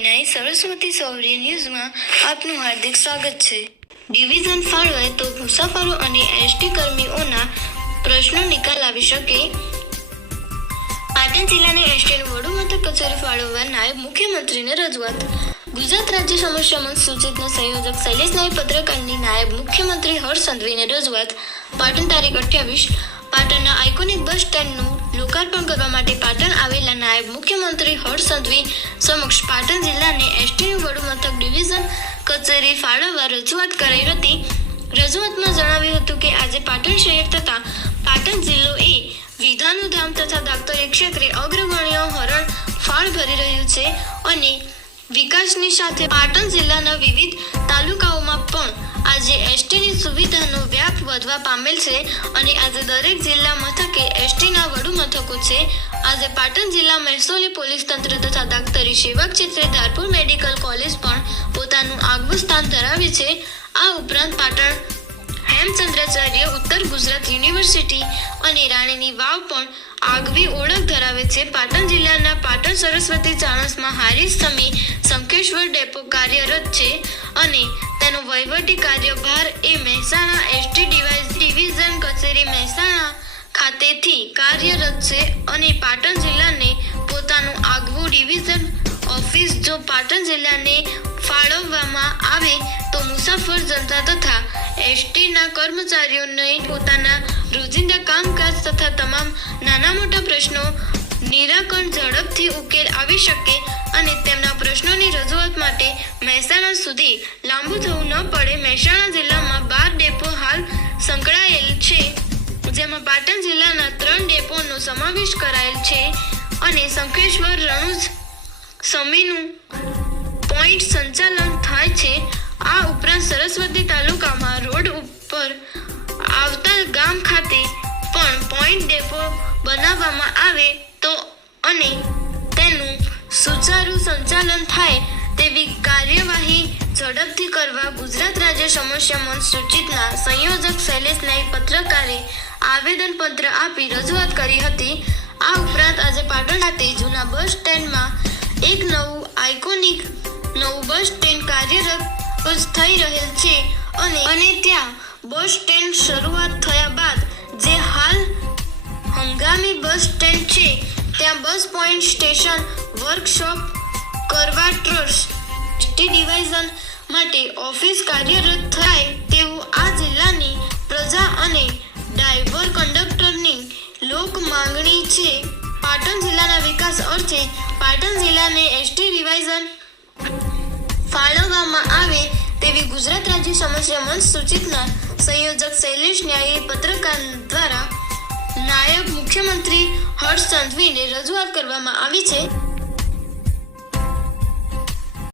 નાઈ સરસ્વતી સૌર્ય ન્યૂઝમાં આપનું હાર્દિક સ્વાગત છે। ડિવિઝન ફાળવાય તો મુસાફરો અને એસટી કર્મીઓના પ્રશ્નો નિકાલ આવી શકે। પાટણ જિલ્લાની એસટીની વડુ મથક કચેરી ફાળવવા નાયબ મુખ્યમંત્રીને રજૂઆત। ગુજરાત રાજ્ય સમસ્યા મંચ સૂચિતના સંયોજક શૈલેષ નાઈ પત્રકારની નાયબ મુખ્યમંત્રી હર્ષ સંઘવીને રજૂઆત। પાટણ તારીખ 28 પાટણના આઇકોનિક બસ સ્ટેન્ડનું લોકાર્પણ કરવા માટે પાટણ આવેલા નાયબ મુખ્યમંત્રી હર્ષ સંઘવી સમક્ષ પાટણ જિલ્લાની એસટીની વડુ મથક ડિવિઝન કચેરી ફાળવવા રજૂઆત કરાઈ હતી। રજૂઆતમાં જણાવ્યું હતું કે આજે પાટણ શહેર તથા પાટણ જિલ્લો એ વિધાનું ધામ તથા દાપ્તરી ક્ષેત્રે અગ્રગણ્ય હરણફાળ ભરી રહ્યું છે અને વિકાસની સાથે પાટણ જિલ્લાના વિવિધ તાલુકાઓમાં પણ આજે એસટીની સુવિધાનો વ્યાપ વધવા પામેલ છે અને આજે દરેક જિલ્લા મથકે એસટીના વડુ મથકો છે। આજે પાટણ જિલ્લા મહેસૂલી પોલીસ તંત્ર તથા દાપ્તરી સેવા ક્ષેત્રે ધારપુર મેડિકલ કોલેજ પણ પોતાનું આગવું સ્થાન ધરાવે છે। આ ઉપરાંત પાટણ હેમચંદ્રાચાર્ય ઉત્તર ગુજરાત યુનિવર્સિટી અને રાણીની વાવ પણ આગવી ઓળખ ધરાવે છે। પાટણ જિલ્લાના પાટણ સરસ્વતી ચાણસમાં હારીજ સમી શંખેશ્વર ડેપો કાર્યરત છે અને તેનો વહીવટી કાર્યભાર એ મહેસાણા એસટી ડિવિઝન કચેરી મહેસાણા ખાતેથી કાર્યરત છે અને પાટણ જિલ્લાને પોતાનું આગવું ડિવિઝન ઓફિસ જો પાટણ જિલ્લાને ફાળવવામાં આવે તો મુસાફર જનતા તથા એસટીના કર્મચારીઓને પોતાના રોજિંદા કામકાજ તથા તમામ નાના મોટા પ્રશ્નો નિરાકરણ ઝડપથી ઉકેલ આવી શકે અને તેમના પ્રશ્નોની રજૂઆત માટે મહેસાણા સુધી લાંબુ થવું ન પડે। મહેસાણા જિલ્લામાં 12 ડેપો હાલ સંકળાયેલ છે, જેમાં પાટણ જિલ્લાના 3 ડેપોનો સમાવેશ કરાયેલ છે અને શંખેશ્વર રણુજ સમીનું પોઈન્ટ સંચાલન થાય છે। આ ઉપરાંત સરસ્વતી તાલુકામાં રોડ ઉપર આવતા ગામ ખાતે પણ પોઈન્ટ ડેપો બનાવવામાં આવે તો અને તેનું સુચારુ સંચાલન થાય તેવી કાર્યવાહી ઝડપથી કરવા ગુજરાત રાજ્ય સમસ્યા મંચ સૂચિતના સંયોજક શૈલેષ નાઈ પત્રકારે આવેદનપત્ર આપી રજૂઆત કરી હતી। આ ઉપરાંત આજે પાટણ ખાતે જૂના બસ સ્ટેન્ડમાં એક નવું આઇકોનિક બસ સ્ટેન્ડ કાર્યરત થઈ રહેલ છે અને ત્યાં બસ સ્ટેન્ડ શરૂઆત થયા બાદ જે હાલ હંગામી બસ સ્ટેન્ડ છે ત્યાં બસ પોઈન્ટ સ્ટેશન વર્કશોપ કરવા ટ્રસ્ટ એસટી ડિવિઝન માટે ઓફિસ કાર્યરત થાય તેવું આ જિલ્લાની પ્રજા અને ડ્રાઈવર કંડક્ટરની લોક માંગણી છે। પાટણ જિલ્લાના વિકાસ અર્થે પાટણ જિલ્લાને એસટી ડિવિઝન ફાળવવામાં આવે તેવી ગુજરાત રાજ્ય સમસ્યા મંચ સૂચિતના સંયોજક શૈલેષ નાઈ પત્રકાર દ્વારા નાયબ મુખ્યમંત્રી હર્ષ સંઘવીને રજૂઆત કરવામાં આવી છે।